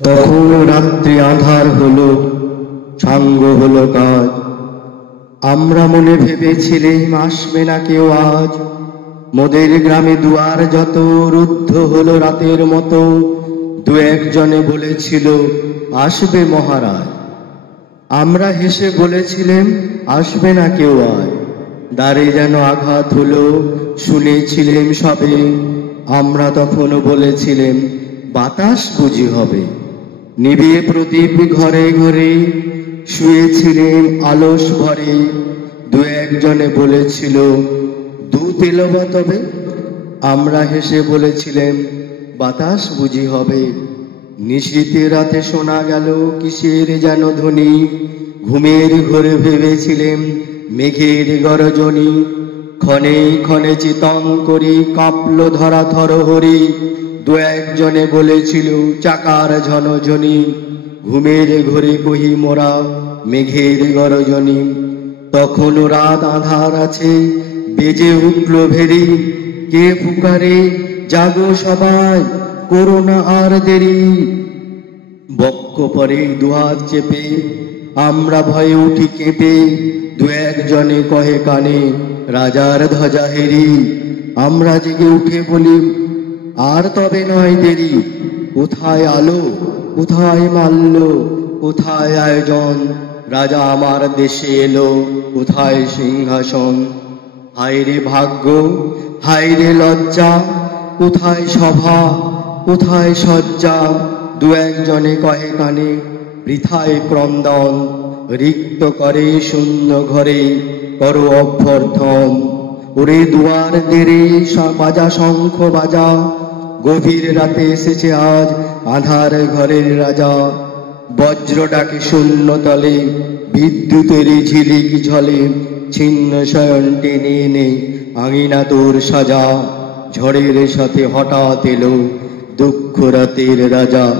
তখন রাত্রি আঁধার হলো, সাঙ্গ হলো কাজ। আমরা মনে ভেবেছিলাম আসবে না কেউ আজ। মোদের গ্রামে দুয়ার যত রুদ্ধ হলো রাতের মতো। দু একজনে বলেছিল আসবে মহারাজ। আমরা হেসে বলেছিলাম আসবে না কেউ আজ। দ্বারে যেন আঘাত হলো, শুনেছিলাম সবে। আমরা তখনও বলেছিলাম বাতাস বুঝি হবে। নিভিয়ে প্রদীপ ঘরে ঘরে, শুয়েছিলেন আলস ভরে। দু একজনে বলেছিল দুধ এলো বা তবে। আমরা হেসে বলেছিলাম বাতাস বুঝি হবে। নিশীথে রাতে শোনা গেল কিসের যেন ধ্বনি। ঘুমের ঘোরে ভেবেছিলেন মেঘের গরজনি। ক্ষণে ক্ষণে চিতং করি কাঁপল ধরা থরহরি। দু একজনে বলেছিল চাকার ঝনঝনি। ঘুমের ঘোরে কহি মোরা মেঘের গরজনি। তখনও রাত আঁধার আছে, বেজে উঠল ভেরি। কে পুকারে জাগো সবাই, করো না আর দেরি। বক্ষ পরে দুহাত চেপে আমরা ভয়ে উঠি কেঁপে। দু একজনে কহে কানে রাজার ধ্বজা হেরি। আমরা জেগে উঠে বলি আর তবে নয় দেরি। কোথায় আলো, কোথায় মাল্য, কোথায় আয়োজন। রাজা আমার দেশে এলো, কোথায় সিংহাসন। হায় রে ভাগ্য, হায় রে লজ্জা, কোথায় সভা, কোথায় সজ্জা। দু একজনে কহে কানে বৃথায় ক্রন্দন। রিক্ত করে শূন্য ঘরে করো অভ্যর্থন। ওরে দুয়ার দেরে বাজা শঙ্খ বাজা। গভীর রাতে এসেছে আজ আঁধার ঘরের রাজা। বজ্র ডাকে শূন্য তলে, বিদ্যুতের ঝিলিক ঝলে। ছিন্ন শয়ন টেনে এনে আঙিনা তোর সাজা। ঝড়ের সাথে হঠাৎ এলো দুঃখ রাতের রাজা।